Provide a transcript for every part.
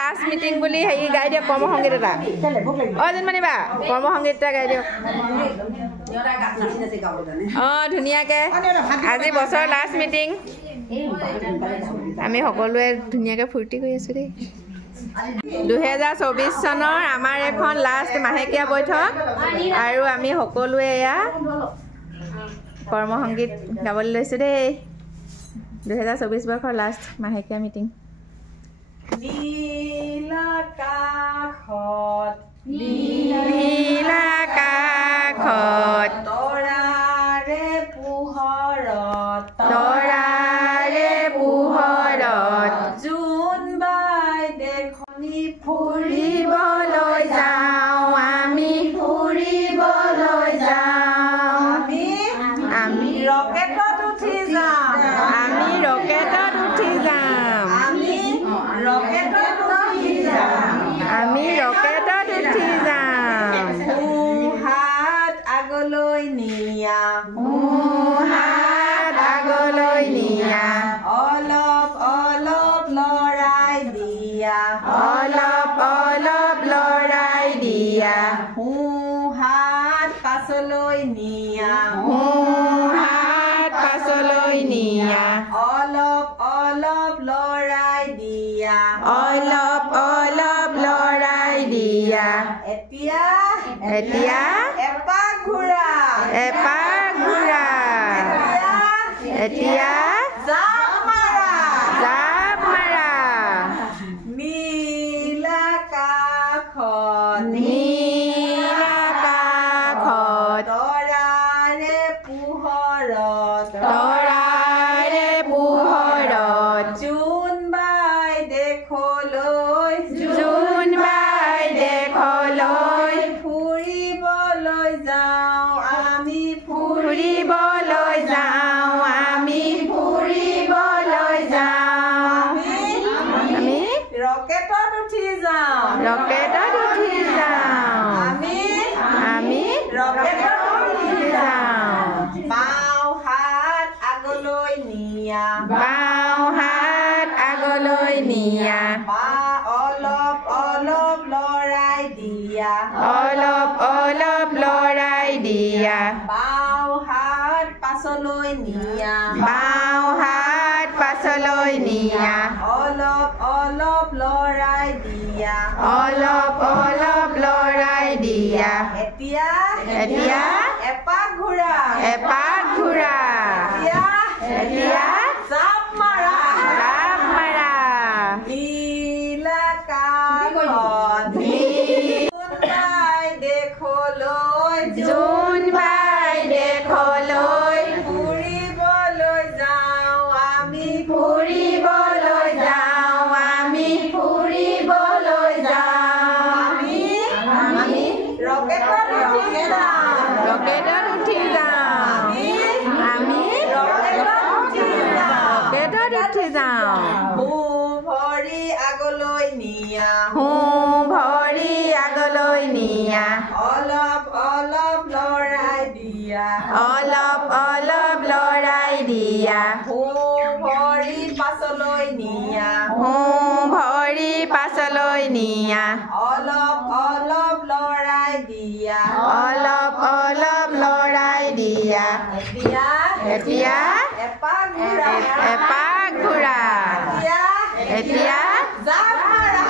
last meeting বুলি হেৰি গাই দিয়ক কৰ্মসংগীত এটা জন্মানিবা কৰ্মসংগীত এটা গাই দিয়ক ধুনীয়াকে আজি বছৰ লাষ্ট মিটিং আমি সকলোৱে ধুনীয়াকে ফূৰ্তি কৰি আছো দেই 2024 চনৰ আমাৰ এখন লাষ্ট মাহেকীয়া বৈঠক আৰু আমি সকলোৱে এয়া কৰ্মসংগীত গাবলৈ লৈছো দেই 2024 বৰ্ষৰ লাষ্ট মাহেকীয়া মিটিং নীলাকাশত তৰাৰে পোহৰত জোনবাই দেখনি ফুৰিবলৈ যাওঁ আমি ফুৰিবলৈ যাওঁ আমি ৰকেটত উঠি যাম আমি ৰকেটত উঠি যাম আমি ৰকেটত উঠি যাম আমি ৰকেটত উঠি যাম হাত আগলৈ নিয়া হাত আগলৈ নিয়া অলপ অলপ লৰাই দিয়া অলপ অলপ লৰাই দিয়া হাত পাছলৈ নিয়া হাত পাছলৈ নিয়া অলপ অলপ লৰাই দিয়া অলপ অলপ লৰাই দিয়া এতিয়া এতিয়া এপাক ঘূৰা এতিয়া জাপ মাৰা নীলাকাশত তৰাৰে পোহৰত জোনবাই দেখলৈ ফুৰিবলৈ যাওঁ আমি ফুৰিবলৈ যাওঁ আমি ৰকেটত উঠি যাওঁ আমি ৰকেটত উঠি যাওঁ বাওঁ হাত আগলৈ নিয়া অলপ অলপ লৰাই দিয়া অলপ অলপ লৰাই দিয়া বাওঁ হাত পাছলৈ নিয়া অলপ অলপ লৰাই দিয়া অলপ অলপ লৰাই দিয়া এতিয়া এতিয়া এপাক ঘূৰা এতিয়া জাপ মাৰা জোনবাই দেখলৈ ফুৰিবলৈ যাওঁ আমি ফুৰিবলৈ যাওঁ আমি ৰকেটত উঠি যাওঁ আমি ৰকেটত উঠি যাওঁ ভৰি আগলৈ নিয়া অলপ অলপ লৰাই দিয়া অলপ অলপ লৰাই দিয়া ভৰি পাছলৈ নিয়া অলপ অলপ লৰাই দিয়া অলপ অলপ লৰাই দিয়া এতিয়া এপাক ঘূৰা এতিয়া জাপ মাৰা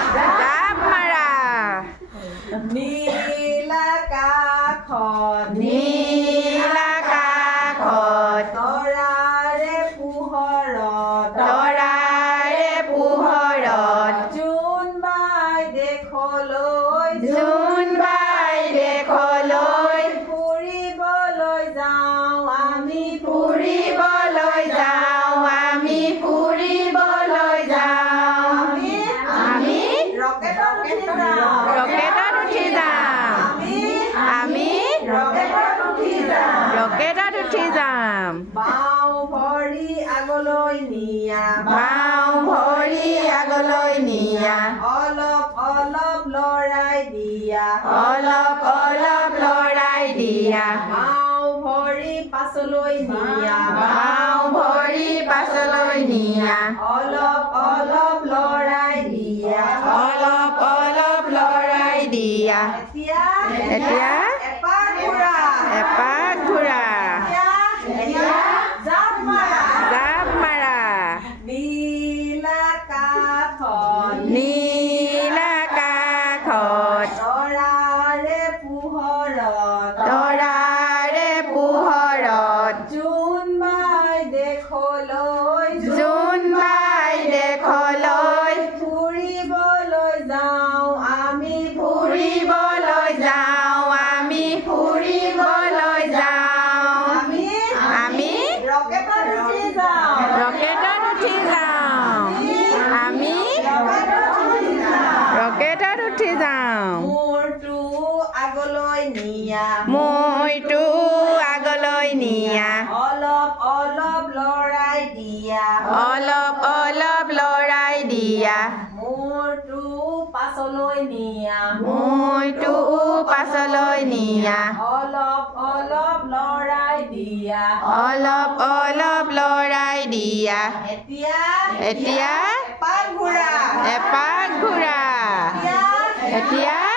নীলাকাশত তৰাৰে পোহৰত জোনবাই দেখলৈ ফুৰিবলৈ যাওঁ আমি ফুৰিবলৈ যাওঁ আমি ৰকেটত উঠি যাওঁ আমি ৰকেটত উঠি যাম বাওঁ ভৰি আগলৈ নিয়া অলপ অলপ লৰাই দিয়া অলপ অলপ লৰাই দিয়া বাওঁ ভৰি পাছলৈ নিয়া অলপ অলপ লৰাই দিয়া অলপ অলপ লৰাই দিয়া এতিয়া এপাক ঘূৰা জাপ মাৰা নীলা আকাশত তৰাৰে পোহৰত জোন বাই দেশলৈ ফুৰিবলৈ যাওঁ আমি ৰকেটত উঠি যাওঁ মূৰটো আগলৈ নিয়া অলপ অলপ লৰাই দিয়া মূৰটো পাছলৈ নিয়া অলপ অলপ লৰাই দিয়া এতিয়া এপাক ঘূৰা এতিয়া